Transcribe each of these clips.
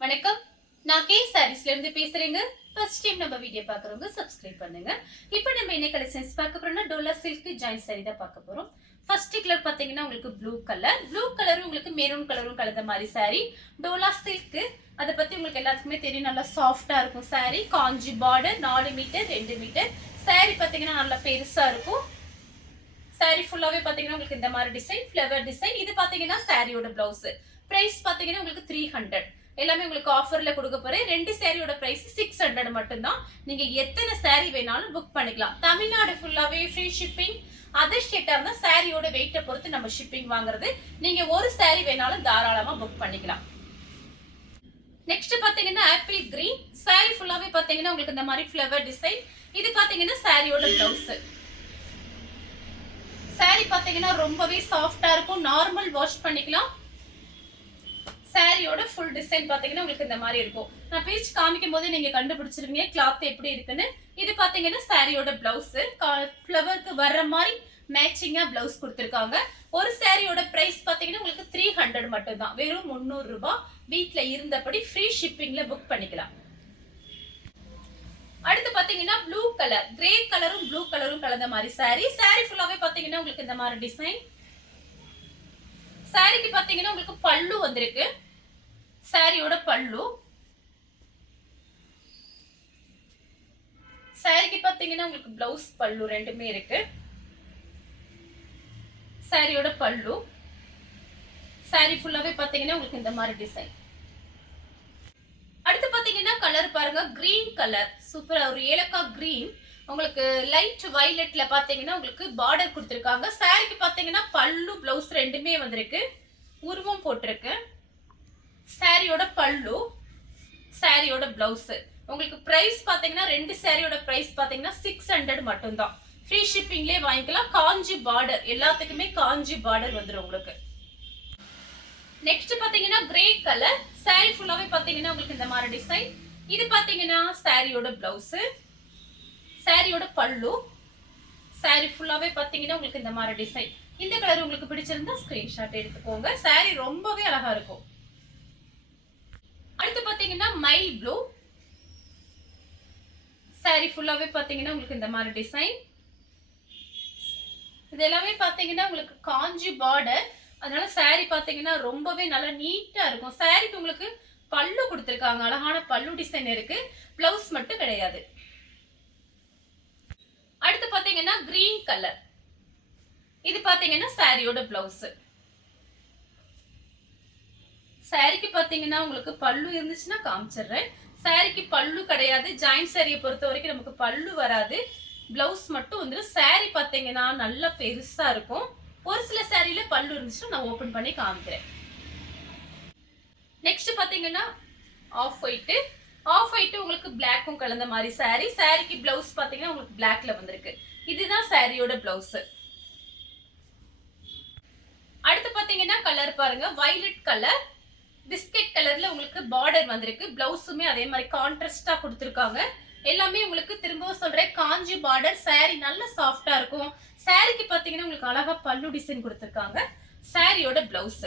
வணக்கம். நான் கே சாரீஸ்ல இருந்து பேசுறேங்க. ஃபர்ஸ்ட் டைம் நம்ம வீடியோ பார்க்குறவங்க சப்ஸ்கிரைப் பண்ணுங்க. இப்போ நம்ம என்ன கலெக்ஷன்ஸ் பார்க்க போறோம்னா டோலா சில்க் ஜாயின் சாரி தான் பார்க்க போறோம். ஃபர்ஸ்ட் கலர் பாத்தீங்கன்னா உங்களுக்கு ப்ளூ கலர். ப்ளூ கலரும் உங்களுக்கு மெரூன் கலரும் கலந்த மாதிரி சாரி. டோலா சில்க் அதை பத்தி உங்களுக்கு எல்லாத்துக்குமே தெரியும். நல்லா சாஃப்டா இருக்கும் சாரி. காஞ்சி பார்டர் 4 மீட்டர் 2 மீட்டர். சாரி பாத்தீங்கன்னா நல்லா பெருசா இருக்கும். சாரி ஃபுல்லாவே பாத்தீங்கன்னா உங்களுக்கு இந்த மாதிரி டிசைன், ஃப்ளவர் டிசைன். இது பாத்தீங்கன்னா சாரியோட பிளவுஸ். பிரைஸ் பாத்தீங்கன்னா உங்களுக்கு 300. எல்லாமே உங்களுக்கு ஆஃபர்ல கொடுக்க போறேன். ரெண்டு சாரியோட பிரைஸ் 600 மட்டும்தான். நீங்க எத்தனை சாரி வேணாலும் புக் பண்ணிக்கலாம். தமிழ்நாடு ஃபுல்லாவே ஃப்ரீ ஷிப்பிங். அதர் ஸ்டேட்டா இருந்தா சாரியோட வெயிட்டை பொறுத்து நம்ம ஷிப்பிங் வாங்குறது. நீங்க ஒரு சாரி வேணாலும் தாராளமா புக் பண்ணிக்கலாம். நெக்ஸ்ட் பாத்தீங்கன்னா ஆப்பிள் கிரீன். சாரி ஃபுல்லாவே பாத்தீங்கன்னா உங்களுக்கு இந்த மாதிரி ஃப்ளவர் டிசைன். இது பாத்தீங்கன்னா சாரியோட பிளவுஸ். சாரி பாத்தீங்கன்னா ரொம்பவே சாஃப்டா இருக்கும். நார்மல் வாஷ் பண்ணிக்கலாம். சாரியோட ஃபுல் டிசைன் பாத்தீங்கன்னா உங்களுக்கு இந்த மாதிரி இருக்கும். நான் பேஜ் காமிக்கும் போதே நீங்க கண்டுபிடிச்சிருவீங்க கிளாத் எப்படி இருக்குன்னு. இது பாத்தீங்கன்னா சாரியோட பிளவுஸ். ஃப்ளவருக்கு வர்ற மாதிரி மேட்சிங்கா பிளவுஸ் கொடுத்துருக்காங்க. ஒரு சாரியோட பிரைஸ் பாத்தீங்கன்னா உங்களுக்கு 300 மட்டும் தான். வெறும் 300 ரூபாய். வீட்ல இருந்தபடி ஃப்ரீ ஷிப்பிங்ல புக் பண்ணிக்கலாம். அடுத்து பாத்தீங்கன்னா ப்ளூ கலர். கிரே கலரும் ப்ளூ கலரும் கலந்த மாதிரி சாரி. சாரி ஃபுல்லாவே பாத்தீங்கன்னா உங்களுக்கு இந்த மாதிரி டிசைன். சாரிக்கு பாத்தீங்கன்னா உங்களுக்கு பல்லு வந்திருக்கு. சாரியோட பல்லு. சாரிக்கு பாத்தீங்கன்னா உங்களுக்கு பிளவுஸ் பல்லு ரெண்டுமே இருக்கு. சாரியோட பல்லு. சாரி ஃபுல்லாவே பாத்தீங்கன்னா உங்களுக்கு இந்த மாதிரி டிசைன். அடுத்து பாத்தீங்கன்னா கலர் பாருங்க. கிரீன் கலர் சூப்பரா ஒரு ஏலக்காய் கிரீன். உங்களுக்கு லைட் வயலட்ல பாத்தீங்கன்னா உங்களுக்கு பார்டர் கொடுத்திருக்காங்க. சாரிக்கு பாத்தீங்கன்னா பல்லு பிளவுஸ் ரெண்டுமே வந்திருக்கு. உருவம் போட்டிருக்கு. சாரியோட பல்லு. சாரியோட பிளவுஸ். உங்களுக்கு பிரைஸ் பாத்தீங்கன்னா ரெண்டு சாரியோட பிரைஸ் பாத்தீங்கன்னா 600 மட்டும் தான். ஃப்ரீ ஷிப்பிங்லயே வாங்கிக்கலாம். காஞ்சி பார்டர் எல்லாத்துக்குமே காஞ்சி பார்டர் வந்துரும் உங்களுக்கு. நெக்ஸ்ட் பாத்தீங்கன்னா கிரே கலர். சாரி ஃபுல்லாவே பாத்தீங்கன்னா உங்களுக்கு இந்த மாதிரி டிசைன். இது பாத்தீங்கன்னா சாரியோட பிளவுஸ். சாரியோட பல்லு. சாரி ஃபுல்லாவே பாத்தீங்கன்னா உங்களுக்கு இந்த மாதிரி டிசைன். இந்த கலர் உங்களுக்கு பிடிச்சிருந்தா ஸ்கிரீன்ஷாட் எடுத்துக்கோங்க. சாரி ரொம்பவே அழகா இருக்கும். அடுத்து பாத்தீங்கன்னா மைல் ப்ளூ. சாரி ஃபுல்லாவே பாத்தீங்கன்னா உங்களுக்கு இந்த மாதிரி டிசைன். இது எல்லாமே பாத்தீங்கன்னா உங்களுக்கு காஞ்சி பார்டர். அதனால சாரி பாத்தீங்கன்னா ரொம்பவே நல்லா நீட்டா இருக்கும். சாரிக்கு உங்களுக்கு பல்லு கொடுத்திருக்காங்க. அழகான பல்லு டிசைன் இருக்கு. பிளவுஸ் மட்டும் கிடையாது. அடுத்து பாத்தீங்கன்னா கிரீன் கலர். இது பாத்தீங்கன்னா சாரியோட பிளவுஸ். சாரிக்கு பாத்தீங்கன்னா உங்களுக்கு பல்லு இருந்துச்சுன்னா காமிச்சிடுறேன். சாரிக்கு பல்லு கிடையாது. ஜாயின் சாரியை பொறுத்த வரைக்கும் நமக்கு பல்லு வராது. பிளவுஸ் மட்டும் வந்து சாரி பாத்தீங்கன்னா நல்லா பெருசா இருக்கும். ஒரு சில சாரியில பல்லு இருந்துச்சுன்னா நான் ஓபன் பண்ணி காமிக்கிறேன். நெக்ஸ்ட் பாத்தீங்கன்னா ஆஃப் ஒயிட். ஆஃப் ஒயிட் உங்களுக்கு பிளாக்கும் கலந்த மாதிரி சாரி. சாரிக்கு பிளவுஸ் பாத்தீங்கன்னா உங்களுக்கு பிளாக்ல வந்திருக்கு. இதுதான் சாரியோட பிளவுஸ். அடுத்து பாத்தீங்கன்னா கலர் பாருங்க. Violet colour. பிஸ்கட் கலர்ல உங்களுக்கு பார்டர் வந்திருக்கு. பிளவுஸுமே அதே மாதிரி கான்ட்ராஸ்டா கொடுத்திருக்காங்க. எல்லாமே உங்களுக்கு திரும்பவும் சொல்றேன் காஞ்சி பார்டர். சாரி நல்ல சாஃப்டா இருக்கும். சாரிக்கு பாத்தீங்கன்னா உங்களுக்கு அழகா பல்லு டிசைன் கொடுத்திருக்காங்க. சாரியோட பிளவுஸ்.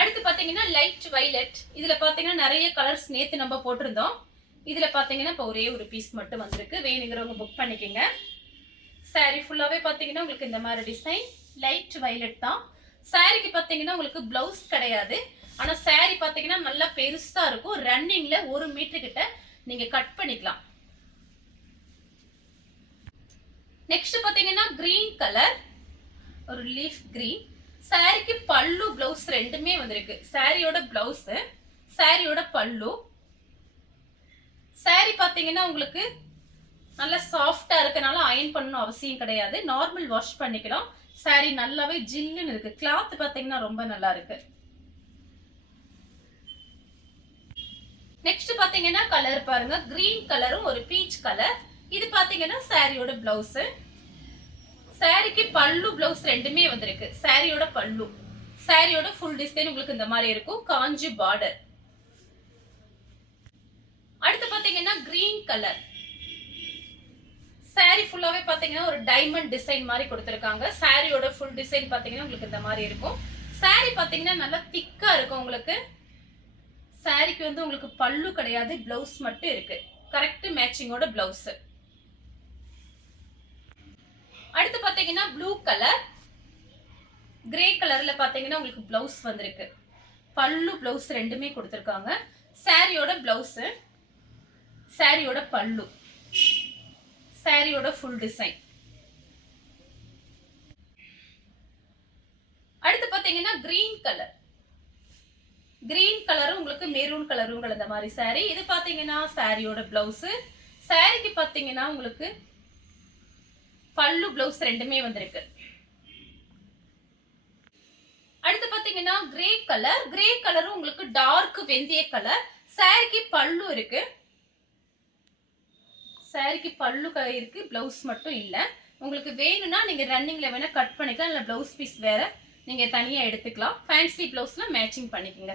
அடுத்து பாத்தீங்கன்னா லைட் வயலட். இதுல பாத்தீங்கன்னா நிறைய கலர்ஸ் நேத்து நம்ம போட்டிருந்தோம். இதுல பாத்தீங்கன்னா இப்ப ஒரே ஒரு பீஸ் மட்டும் வந்திருக்கு. வேணுங்கிறவங்க புக் பண்ணிக்கோங்க. சாரி ஃபுல்லாவே பாத்தீங்கன்னா உங்களுக்கு இந்த மாதிரி டிசைன். லைட் வயலட் தான். சாரிக்கு பாத்தீங்கன்னா உங்களுக்கு பிளவுஸ் கிடையாது. ஆனா சாரி பாத்தீங்கன்னா நல்லா பெருசா இருக்கும். ரன்னிங்ல 1 மீட்டர் கிட்ட நீங்க கட் பண்ணிக்கலாம். நெக்ஸ்ட் பாத்தீங்கன்னா கிரீன் கலர். ஒரு லீஃப் கிரீன். சாரிக்கு பல்லு பிளவுஸ் ரெண்டுமே வந்திருக்கு. சாரியோட பிளவுஸ். சாரியோட பல்லு. சாரி பாத்தீங்கன்னா உங்களுக்கு நல்லா சாஃப்டா இருக்கனால அயன் பண்ணணும் அவசியம் கிடையாது. நார்மல் வாஷ் பண்ணிக்கலாம். சாரி நல்லாவே ஜில்லுன்னு இருக்கு. கிளாத் பாத்தீங்கன்னா ரொம்ப நல்லா இருக்கு. நெக்ஸ்ட் பாத்தீங்கன்னா கலர் பாருங்க. கிரீன் கலரும் ஒரு பீச் கலர். இது பாத்தீங்கன்னா சாரியோட பிளவுஸ். சாரிக்கு பல்லு பிளவுஸ் ரெண்டுமே வந்திருக்கு. சாரியோட பல்லு. சாரியோட ஃபுல் டிசைன் உங்களுக்கு இந்த மாதிரி இருக்கும். காஞ்சி பார்டர். அடுத்து பாத்தீங்கன்னா கிரீன் கலர். சாரி ஃபுல்லாவே பாத்தீங்கன்னா ஒரு டைமண்ட் டிசைன் மாதிரி கொடுத்திருக்காங்க. சாரியோட ஃபுல் டிசைன் பாத்தீங்கன்னா உங்களுக்கு இந்த மாதிரி இருக்கும். saree பாத்தீங்கன்னா நல்லா திக்கா இருக்கும் உங்களுக்கு. சாரிக்கு வந்து உங்களுக்கு பல்லு கிடையாது, பிளவுஸ் மட்டும் இருக்கு. கரெக்ட் மேட்சிங்கோட பிளவுஸ். அடுத்து பாத்தீங்கன்னா ப்ளூ கலர், கிரே கலர்ல பாத்தீங்கன்னா உங்களுக்கு பிளவுஸ் வந்திருக்கு. பல்லு பிளவுஸ் ரெண்டுமே கொடுத்திருக்காங்க. சாரியோட பிளவுஸ், சாரியோட பல்லு, சாரியோட ஃபுல் டிசைன். அடுத்து பாத்தீங்கன்னா கிரீன் கலர், கிரீன் கலரும் உங்களுக்கு மெரூன் கலரும் கலந்த மாதிரி சாரி. இது பாத்தீங்கன்னா சாரியோட பிளவுஸ். சாரிக்கு பாத்தீங்கன்னா உங்களுக்கு பல்லு பிளவுஸ் ரெண்டுமே வந்திருக்கு. அடுத்து பாத்தீங்கன்னா கிரே கலர், கிரே கலரும் உங்களுக்கு டார்க் வெந்தய கலர். சாரிக்கு பல்லு இருக்கு, சாரிக்கு பல்லு இருக்கு, பிளவுஸ் மட்டும் இல்ல. உங்களுக்கு வேணும்னா நீங்க ரன்னிங்ல வேணா கட் பண்ணிக்கலாம், இல்ல பிளவுஸ் பீஸ் வேற நீங்க தனியா எடுத்துக்கலாம். ஃபேன்சி பிளவுஸ்ல மேட்சிங் பண்ணிக்கோங்க.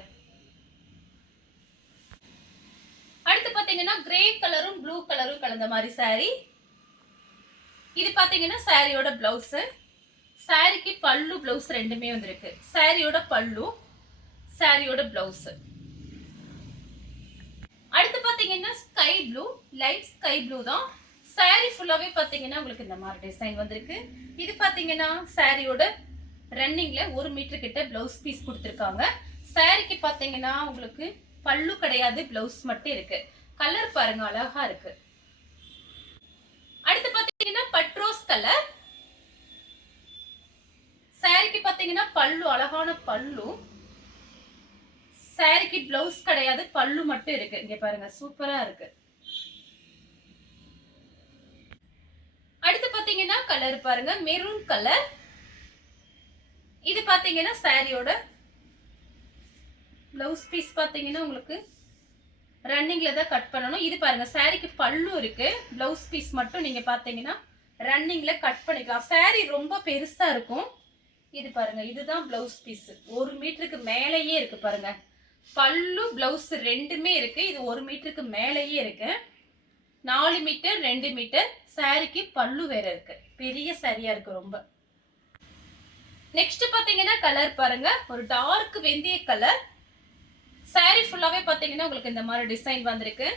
அடுத்து பாத்தீங்கன்னா கிரே கலரும் ப்ளூ கலரும் கலந்த மாதிரி சாரி. இது பாத்தீங்கன்னா சாரியோட பிளவுஸ். சாரிக்கு பல்லு பிளவுஸ் ரெண்டுமே வந்திருக்கு. சாரியோட பல்லு, சாரியோட பிளவுஸ். அடுத்து பாத்தீங்கன்னா sky blue, light sky blue தான். சாரி ஃபுல்லாவே பாத்தீங்கன்னா உங்களுக்கு இந்த மாதிரி டிசைன் வந்திருக்கு. இது பாத்தீங்கன்னா சாரியோட ரன்னிங்ல 1 மீட்டர் கிட்ட பிளவுஸ் பீஸ் கொடுத்திருக்காங்க. சாரிக்கு பாத்தீங்கன்னா உங்களுக்கு பல்லு கிடையாது, பிளவுஸ் மட்டும் இருக்கு. கலர் பாருங்க அழகா இருக்கு. அடுத்து பாத்தீங்கன்னா பட்ரோஸ் கலர். சாரிக்கு பாத்தீங்கன்னா பல்லு, அழகான பல்லு. சாரிக்கு பிளவுஸ் கிடையாது, பல்லு மட்டும் இருக்கு. இங்க பாருங்க சூப்பரா இருக்கு. அடுத்து பாத்தீங்கன்னா கலர் பாருங்க மெரூன் கலர். இது பாத்தீங்கன்னா சாரியோட பிளவுஸ் பீஸ் பாத்தீங்கன்னா உங்களுக்கு ரன்னிங்ல தான் கட் பண்ணணும். இது பாருங்க சாரிக்கு பல்லு இருக்கு, பிளவுஸ் பீஸ் மட்டும் நீங்க பாத்தீங்கன்னா ரன்னிங்ல கட் பண்ணிக்கலாம். சாரி ரொம்ப பெருசா இருக்கும். இது பாருங்க இதுதான் பிளவுஸ் பீஸ். 1 மீட்டருக்கு மேலேயே இருக்கு பாருங்க. பல்லு பிளவுஸ் ரெண்டுமே இருக்கு. இது 1 மீட்டருக்கு மேலேயே இருக்கு. 4 மீட்டர் 2 மீட்டர். சாரிக்கு பல்லு வேற இருக்கு. பெரிய சாரியா இருக்கு ரொம்ப. நெக்ஸ்ட் பாத்தீங்கன்னா கலர் பாருங்க ஒரு டார்க் வெந்தய கலர். சாரி ஃபுல்லாவே பாத்தீங்கன்னா உங்களுக்கு இந்த மாதிரி டிசைன் வந்திருக்கு.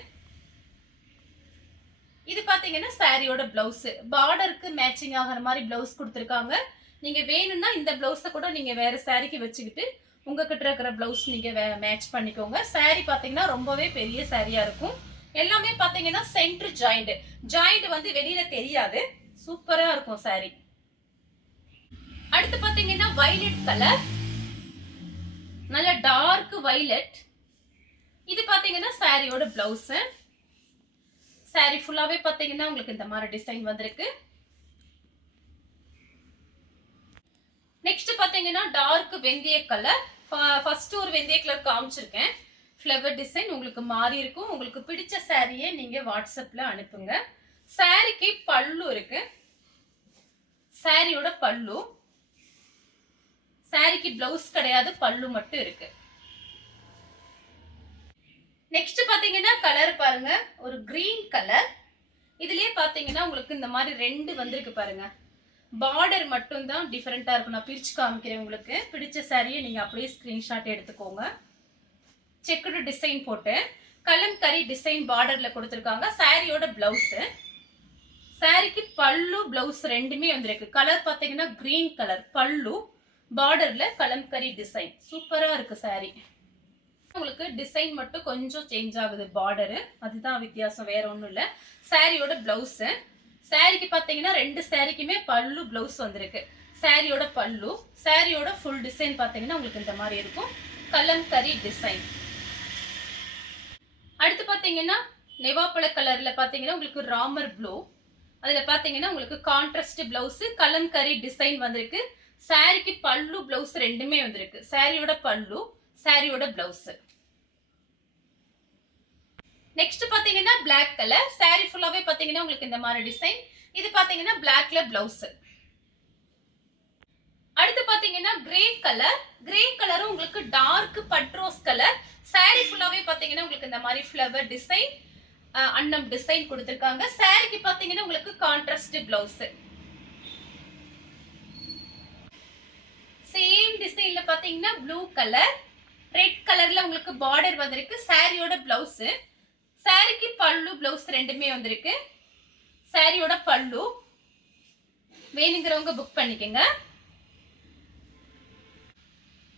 இது பாத்தீங்கன்னா சாரியோட பிளவுஸ். பார்டருக்கு மேட்சிங் ஆகிற மாதிரி பிளவுஸ் கொடுத்திருக்காங்க. நீங்க வேணும்னா இந்த பிளவுஸை கூட நீங்க வேற சாரிக்கு வச்சுக்கிட்டு உங்ககிட்ட இருக்கிற பிளவுஸ் நீங்க மேட்ச் பண்ணிக்கோங்க. சாரி பாத்தீங்கன்னா ரொம்பவே பெரிய சாரியா இருக்கும். எல்லாமே பாத்தீங்கன்னா சென்டர் ஜாயிண்ட், ஜாயிண்ட் வந்து வெளியில தெரியாது. சூப்பரா இருக்கும் சாரி. அடுத்து பாத்தீங்கன்னா வயலட் கலர், நல்ல டார்க் வயலட். இது பாத்தீங்கன்னா சாரியோட பிளவுஸ். சாரி ஃபுல்லாவே பாத்தீங்கன்னா உங்களுக்கு இந்த மாதிரி டிசைன் வந்திருக்கு. நெக்ஸ்ட் பாத்தீங்கன்னா டார்க் வெந்தய கலர். ஃபர்ஸ்ட் ஒரு வெந்தய கலர் காமிச்சிருக்கேன். ஃப்ளவர் டிசைன் உங்களுக்கு மாறி இருக்கும். உங்களுக்கு பிடிச்ச சாரியை நீங்க வாட்ஸ்அப்ல அனுப்புங்க. சாரிக்கு பல்லு இருக்கு, சாரியோட பல்லு. சாரிக்கு பிளவுஸ் கிடையாது, பல்லு மட்டும் இருக்கு. நெக்ஸ்ட் பாத்தீங்கன்னா கலர் பாருங்க ஒரு கிரீன் கலர். இதுலயே பாத்தீங்கன்னா உங்களுக்கு இந்த மாதிரி 2 வந்திருக்கு பாருங்க. பார்டர் மட்டும் தான் டிஃபரெண்டா இருக்கும். நான் பிரிச்சு காமிக்கிறேன் உங்களுக்கு. பிடிச்ச சாரியை நீங்க அப்படியே ஸ்கிரீன்ஷாட் எடுத்துக்கோங்க. செக்குடு டிசைன் போட்டு கலம்கரி டிசைன் பார்டர்ல கொடுத்திருக்காங்க. சாரியோட பிளவுஸ், சாரிக்கு பல்லு பிளவுஸ் ரெண்டுமே வந்திருக்கு. கலர் பாத்தீங்கன்னா கிரீன் கலர். பல்லு பார்டர்ல கலம்கரி டிசைன். சூப்பரா இருக்கு சாரி. உங்களுக்கு டிசைன் மட்டும் கொஞ்சம் சேஞ்ச் ஆகுது, பார்டரு அதுதான் வித்தியாசம், வேற ஒண்ணும் இல்ல. சாரியோட பிளவுஸ், சாரிக்கு பாத்தீங்கன்னா 2 சாரிக்குமே பல்லு பிளவுஸ் வந்திருக்கு. சாரியோட பல்லு, சாரியோட ஃபுல் டிசைன் பாத்தீங்கன்னா உங்களுக்கு இந்த மாதிரி இருக்கும். கலம்கரி டிசைன். அடுத்து பாத்தீங்கன்னா நெவாப்பழ கலர்ல பாத்தீங்கன்னா உங்களுக்கு ராமர் ப்ளூ. அதுல பாத்தீங்கன்னா உங்களுக்கு கான்ட்ராஸ்ட் பிளவுஸ், கலம்கரி டிசைன் வந்திருக்கு. சாரிக்கு பல்லு பிளவுஸ் ரெண்டுமே வந்திருக்கு. சாரியோட பல்லு, சாரியோட பிளவுஸ். நெக்ஸ்ட் பாத்தீங்கன்னா பிளாக் கலர். சாரி ஃபுல்லாவே பாத்தீங்கன்னா உங்களுக்கு இந்த மாதிரி டிசைன். இது பாத்தீங்கன்னா பிளாக்ல பிளவுஸ். அடுத்து பாத்தீங்கன்னா கிரே கலர். கிரே கலரும் உங்களுக்கு டார்க் பட்ரோஸ் கலர். சாரி ஃபுல்லாவே பாத்தீங்கன்னா உங்களுக்கு இந்த மாதிரி ஃப்ளவர் டிசைன், அன்னம் டிசைன் கொடுத்திருக்காங்க. சாரிக்கு பாத்தீங்கன்னா உங்களுக்கு கான்ட்ராஸ்ட் பிளவுஸ். சேம் டிசைன்ல பாத்தீங்கன்னா ப்ளூ கலர், ரெட் கலர்ல உங்களுக்கு பார்டர் வந்திருக்கு. சாரியோட பிளவுஸ், சாரிக்கு பல்லு பிளவுஸ் ரெண்டுமே வந்திருக்கு. சாரியோட பல்லு வேணுங்கிறவங்க புக் பண்ணிக்கங்க.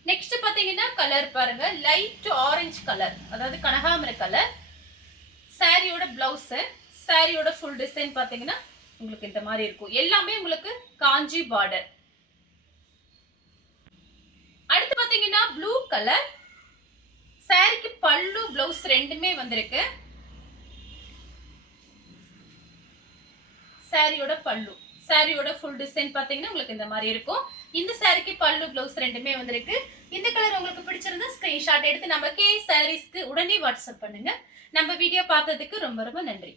நெக்ஸ்ட் பாத்தீங்கன்னா கலர் பாருங்க, லைட் ஆரஞ்சு கலர், அதாவது கனகாமர கலர். சாரியோட பிளவுஸ், சாரியோட ஃபுல் டிசைன் பாத்தீங்கன்னா உங்களுக்கு இந்த மாதிரி இருக்கும். எல்லாமே உங்களுக்கு காஞ்சி பார்டர். அடுத்து பாத்தீங்கன்னா ப்ளூ கலர், சாரிக்கு பல்லு பிளவுஸ் ரெண்டுமே வந்திருக்கு. சாரியோட பல்லு, சாரியோட ஃபுல் டிசைன் பாத்தீங்கன்னா உங்களுக்கு இந்த மாதிரி இருக்கும். இந்த சாரிக்கு பல்லு பிளவுஸ் ரெண்டுமே வந்திருக்கு. இந்த கலர் உங்களுக்கு பிடிச்சிருந்தா ஸ்கிரீன்ஷாட் எடுத்து நம்ம கே சாரீஸ்க்கு உடனே வாட்ஸ்அப் பண்ணுங்க. நம்ம வீடியோ பார்த்ததுக்கு ரொம்ப ரொம்ப நன்றி.